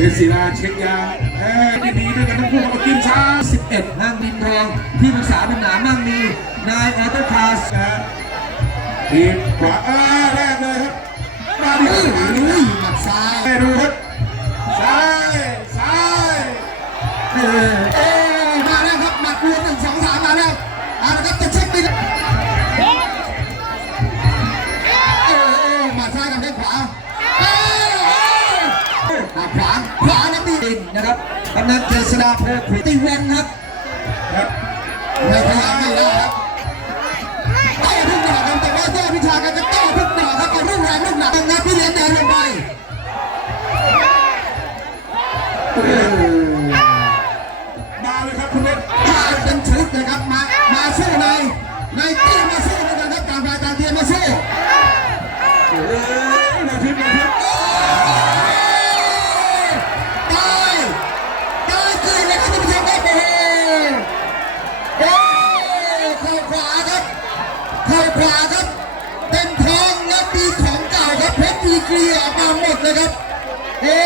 เพชรศิลาเช็คยาแพ้ไม่ดีด้วยกันทั้งคู่มากินช้า 11ห้างดินทองที่ปรึกษาเป็นหนามั่งมีนายออโตคาสนะทีมขวาเออแรกเลยครับมาดิอุ้ยมาดิอุ้ยหมัดซ้ายให้ดูครับซ้ายซ้าย ษฎาโพธิ์ขุนตีแวนครับครับไม่พยายามไม่ได้ครับโต้ทุกดอกครับแต่ว่าโต้พิชากันจะโต้ทุก เข้าขวาครับเป็นทองและมีของเก่าครับเพชรดีกรีออกมาหมดเลยครับเอ้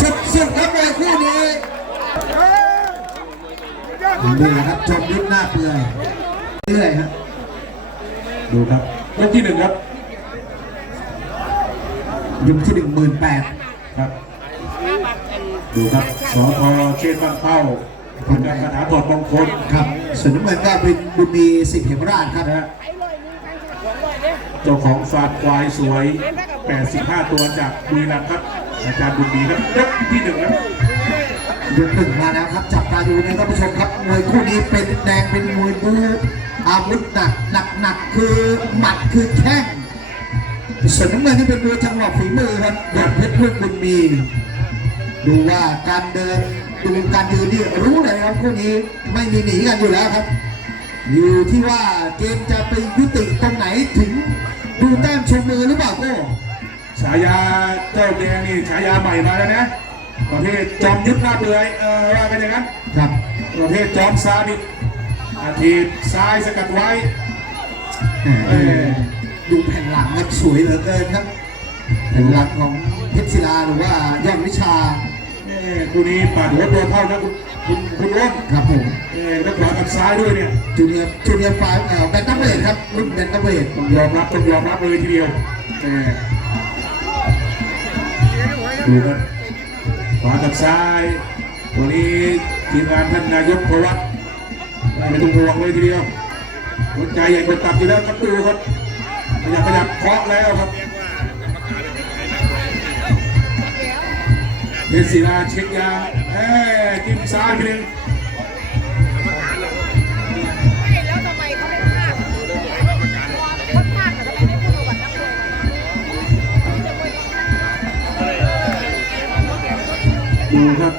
สุดสุดๆครับมวยคู่นี้นี่ครับชมยุทธหน้าเปื่อยเรื่อยครับดูครับยกที่หนึ่งครับยุคที่หนึ่งหมื่นแปดครับดูครับสอทอเชนบ้านเข้าคุณการคาถาถอดมงคลครับ ส่วนน้ำเงินก็เป็นบุญมีสิทธิเหมราชครับนะฮะเจ้าของฟาร์มควายสวย 85 ตัวจากบุรีรัมย์ครับ อาจารย์บุญดีครับยกที่หนึ่งครับยกหนึ่งมาแล้วครับ จับตาดูนะท่านผู้ชมครับมวยคู่นี้เป็นแดงเป็นมวยบูอาวุธหนักหนักหนักคือหมัดคือแข้งส่วนน้ำเงินนี่เป็นมวยจังหวะฝีมือครับยอดเพชรลูกบุญมี ดูว่าการเดิน ดูการยืนนี่รู้เลยครับคู่นี้ไม่มีหนีกันอยู่แล้วครับ อยู่ที่ว่าเกมจะไปยุติตรงไหนถึงดูแต้มชมมือหรือเปล่าโก้ฉายาเจ้าแดงนี่ฉายาใหม่มาแล้วนะประเภทจอมยุทธหน้าเบื่อยเออว่าเป็นอย่างนั้นครับประเภทจอมซาดิสอาทีบซ้ายสกัดไว้เออดูแผ่นหลังครับสวยเหลือเกินครับแผ่นหลังของเพชรศิลาหรือว่ายอดวิชาเอ้ คู่นี้ปาดหัวตัวเท่านะคุณคุณคุณอ้นครับผมเอ้แล้วขวากับซ้ายด้วยเนี่ยจูเนียร์จูเนียร์ไฟล์เอ่อแบนตัมเวทครับรุ่นแบนตัมเวทต้องยอมรับต้องยอมรับเลยทีเดียวเอ้ดูครับขวากับซ้ายวันนี้ทีมงานท่านนายกพวัตไม่ต้องห่วงเลยทีเดียวหัวใจใหญ่กว่าตับอยู่แล้วครับดูครับขยับขยับเคาะแล้วครับ เพชรศิลาเช็คยาเอ้จิ้มซ้ายทีนึงแล้วทำไมเขาไม่พลาดเขาพลาดแต่ทำไมไม่พูดกับนักมวยดูครับ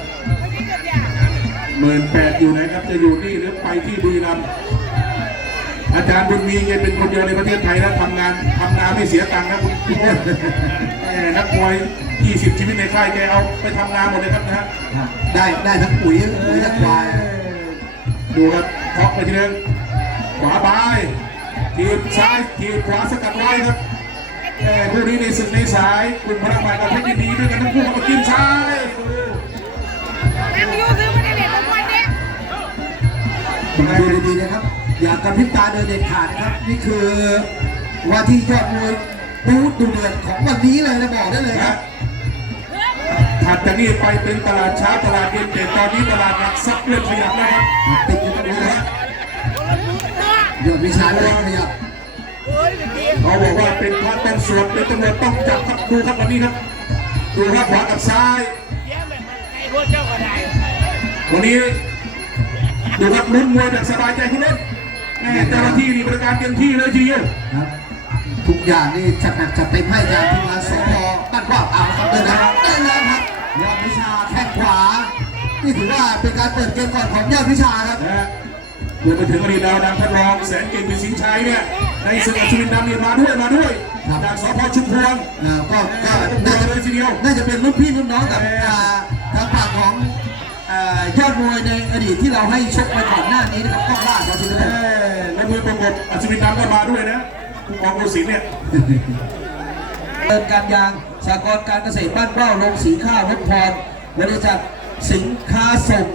หมื่นแปดอยู่ไหนครับ จะอยู่นี่หรือไปที่บุรีรัมย์อาจารย์บุญมีแกเป็นคนเดียวในประเทศไทยแล้วทำงานทำงานไม่เสียตังค์นะคุณคุณอ้นแหม่นักมวย 20 ชีวิตในค่ายแกเอาไปทำงานหมดเลยครับนะฮะครับได้ได้ทั้งปุ๋ยปุ๋ยทั้งควายดูครับเคาะไปทีนึงขวาบายทีบซ้ายทีบขวาสกัดไว้ครับแหม่คู่นี้ในศึกในสายกลุ่มพลังใหม่กับเพชรยินดีด้วยกันทั้งคู่ครับมากินซ้ายดูแม่งยูซื้อมาได้เลยทุกวันเนี้ยต้องดูดีๆนะครับอย่ากระพริบตาเดินเด็ดขาดนะครับ นี่คือว่าที่ยอดมวยบูธดูเดือดของวันนี้เลยนะบอกได้เลยครับ ถัดจากนี้ไปเป็นตลาดเช้าตลาดเย็นแต่ตอนนี้ตลาดหลักทรัพย์เริ่มขยับแล้วครับติดอยู่ตรงนี้นะครับยอดวิชาเล็กขยับเขาบอกว่าเป็นพระต้องสวดเป็นตำรวจต้องจับครับดูครับวันนี้ครับดูครับขวากับซ้ายวันนี้ดูครับลุ้นมวยแบบสบายใจคุณเล่นแม่เจ้าหน้าที่นี่บริการเต็มที่เลยทีเดียวครับทุกอย่างนี่จัดหนักจัดเต็มให้จากทีมงานสพบ้านกว้างเอาละครับเดินแล้วเดินแล้ว นี่ถือว่าเป็นการเปิดเกมก่อนของยอดวิชาครับนะฮะรวมไปถึงอดีตดาวดังท่านรองแสนเก่งเป็นสิงห์ชัยเนี่ยในศึกอัศวินดำเนี่ยมาด้วยมาด้วยครับจากสพชุมพวงอ่าก็ก็น่าน่าจะจะเลยทีเดียว น่าจะเป็นรุ่นพี่รุ่นน้องกับเอออ่าทางฝั่งของอ่ายอดมวยในอดีตที่เราให้ชกไปก่อนหน้านี้นะครับก้องล่าเขาชินเอเลยอและมือประกบอัศวินดำก็มาด้วยนะผู้กองโกศินทร์เนี่ยเดินการยางสหกรณ์การเกษตรบ้านเป้าโรงสีข้าวนพพรบริษัท สินค้าส่ง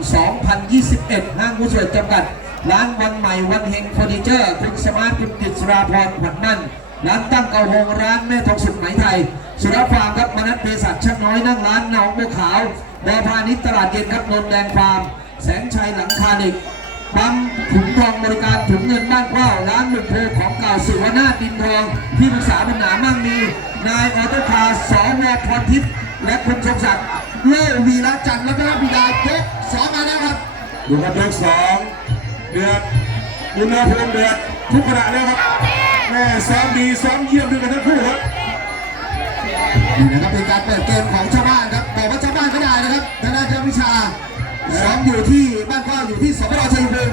2021 ห้างผู้ส่วนจำกัด ร้านวันใหม่วันเฮงเฟอร์นิเจอร์คุณสมาร์ทคุณกิตสราพรขวัญมั่น ร้านตั้งเกาหงร้านแม่ทองสุขไหมไทย สุรฟาร์มครับมนัสเภสัชช่างน้อยนั่งร้านหนองบัวขาวบอพาณิชย์ตลาดเย็นครับนนท์แดงฟาร์ม แสงชัยหลังคาเด็กปั๊มถุงทองบริการถุงเงินบ้านเข้าร้านหมุกโพของเก่าสุวรรณาดินทอง ที่ปรึกษาปัญหามั่งมี นายออโตคาร์สอวพรทิพย์และคุณชมศักดิ์ เล่วีระจันทร์และพระบิดายกสองมาแล้วครับ ดูครับยกสองเดือดอุณหภูมิเดือดทุกขณะแล้วครับแม่ซ้อมดีซ้อมเยี่ยมด้วยกันทั้งคู่ครับนี่นะครับเป็นการเปิดเกมของชาวบ้านครับบอกว่าชาวบ้านก็ได้นะครับทางด้านเจ้าวิชาซ้อมอยู่ที่บ้านเข้าอยู่ที่สพชัยภูมิ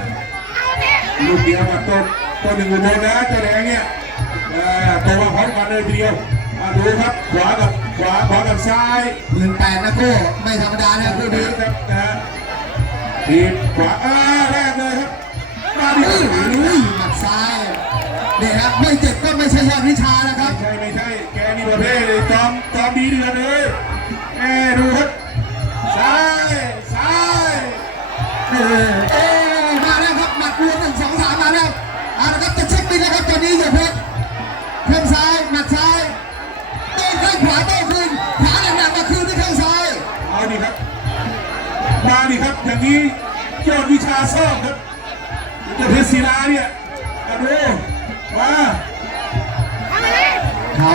ลูกเดียวกับตัวตัวหนึ่งอุบลนะเจ้าแดงเนี่ยเอ่อตัวมาพร้อมกันเลยทีเดียวมาดูครับขวากับ ขวาขวากับซ้ายหมื่นแปดนะโก้ไม่ธรรมดานะครับคู่นี้ครับนะฮะทีมขวาอ่าแรกเลยครับมาดิโอ้โหหมัดซ้ายนี่ครับไม่เจ็บก็ไม่ใช่ยอดวิชานะครับใช่ไม่ใช่แกนี่ประเภทเลยจอมจอมดีเดือดเลยแม่ดูครับซ้ายซ้ายโอ้โอ้มาแล้วครับหมัดรวมหนึ่งสองสามมาแล้วเอาละครับจะเช็คบินแล้วครับตอนนี้อย่าเพ นี้ยอดวิชาชอบครับเจะเพชรศิลาเนี่ยมาดูมาเข่า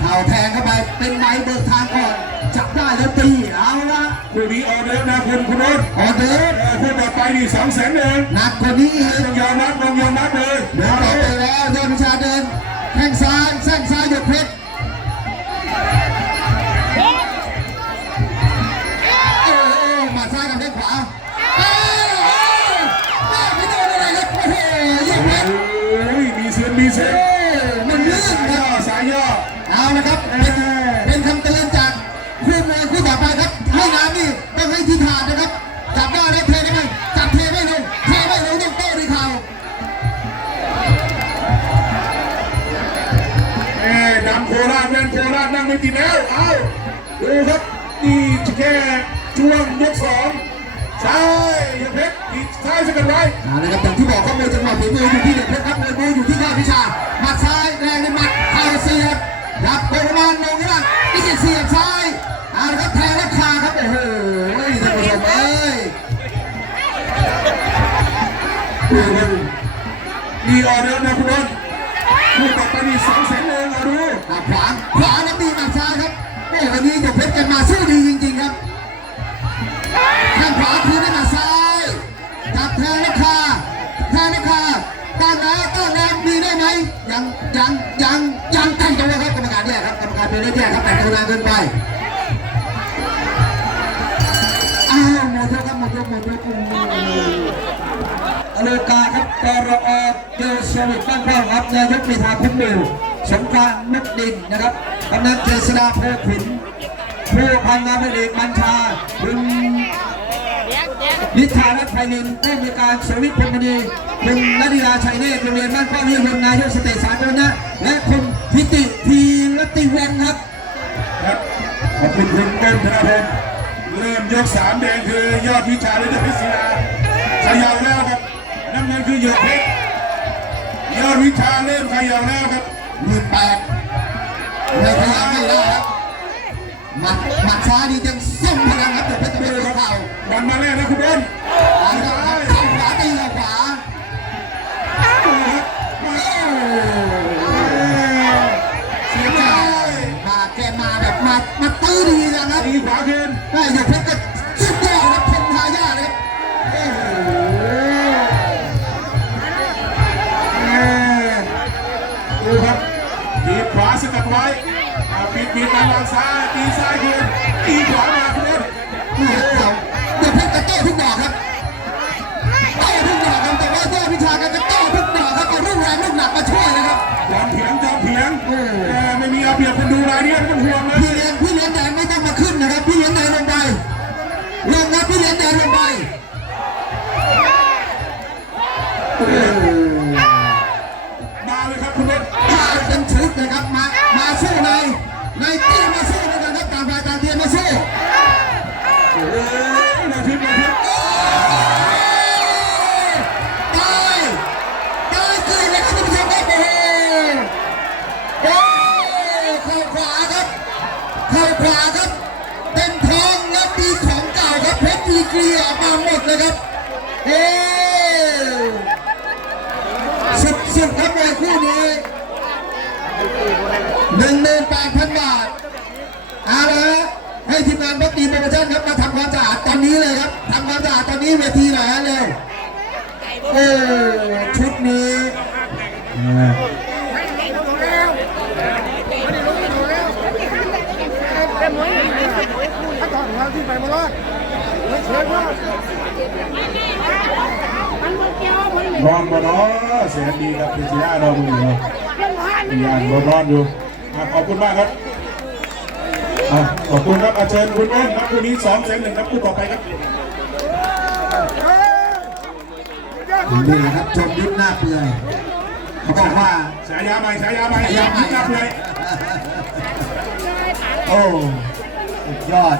เข่าแทงเข้าไปเป็นไม้เบิกทางก่อนจับได้แล้วตีเอาละคู่นี้ออเดิร์ฟนะคุณคุณโน้ตออเดิร์ฟเออพูดต่อไปนี่สองแสนเองหนักกว่านี้อีกต้องยอมรับต้องยอมรับเลยเดินต่อไปแล้วยอดวิชาเดินแข้งซ้ายแข้งซ้ายหยกเพชร ราชแม่นโคราชนั่งไม่ติดแล้วเอาดูครับนี่แค่ช่วงยกสองซ้ายยกเพชรอีกซ้ายสกัดไว้เอาละครับอย่างที่บอกครับมวยจังหวะฝีมืออยู่ที่เด็กเพชรครับมวยมืออยู่ที่ยอดวิชาหมัดซ้ายแรงในหมัดเข่าเสียบยับโคราณลงข้างล่างอีกเสียบซ้ายเอาละครับแทงแล้วคาครับโอ้โหท่านผู้ชมเอ้ยนี่ออเดอร์นะ กันมาสู้ดีจริงๆครับข้างขวาคืนด้วยหมัดซ้ายจับแทงแล้วคาแทงแล้วคาต้านแล้วต้านแล้วมีได้ไหมยังยังยังยังตั้งตัวครับกรรมการแยกครับกรรมการเป็นได้แยกครับแต่งตัวนานเกินไปอ้าวหมดล้วครับหมดล้วหมดล้วคุณอเมริกาครับกรอเดลสวิตบ้านพ่อครับนายกเมธาคุ้มมู่สงการมุกดินนะครับกำนันเจษฎาโพขุน ผู้พันนายเอกบัญชาคุณนิทารัตน์ไพลินผู้มีการสวิทย์พรหมณีคุณนดิลาชัยเนตโรงเรียนบ้านป้อมนิยมนายกสเตสากลนะและคุณพิติทีรติวงครับครับขอบคุณคุณต้นธนพงศ์เริ่มยกสามแดงคือยอดวิชาเลยนะพิศิลาขย่าแล้วครับน้ำเงินคือหยกเพชรยอดวิชาเริ่มขย่าแล้วครับหมื่นแปดไม่พยายามไม่ได้ครับ หมัดหมัดซ้ายนี่ยังส่งพลังครับเดี๋ยวเพชรจะเป็นเข่าวันมาแรกนะคุณเบน มาเลยครับคุณเล็กมาเป็นชุดนะครับ มา มาสู้ในในเตี้ยมาสู้ด้วยครับการฝ่ายางเตี้ยมาสู้โอ้ยนาทีนาทีโอ้ยตายตายคืนเลยครับท่านผู้มครับอ้ยเข้าขวาครับเข้าขวาครับเต็มท้องและมีของเก่าครับเพชรดีกรีออกมาหมดเลยครับเอ้ มวยคู่นี้หนึ่งหมื่นแปดพันบาทเอาละฮะให้ทีมงานพักดีโปรโมชั่นครับมาทำความสะอาดตอนนี้เลยครับทำความสะอาดตอนนี้เวทีไหนอยฮะเร็วโอ้ชุดนี้แต่มวยอย่างนี้ถ้าถอดของเราที่ไปมารอดไม่เชื่อว่ามันเกี่ยวมั นนอนบ่เนาะเสียดีครับพิชยาเราดูอยู่เป็นพานมันอย่างบ่นอนอยู่อะขอบคุณมากครับอะขอบคุณครับอาเชิญคุณอ้นครับคู่นี้สองเซนหนึ่งครับคู่ต่อไปครับนี่แหละครับชมยุทธหน้าเปื่อยเขาบอกว่าฉายาใหม่ฉายาใหม่อยากยิงนับเลยโอ้สุดยอด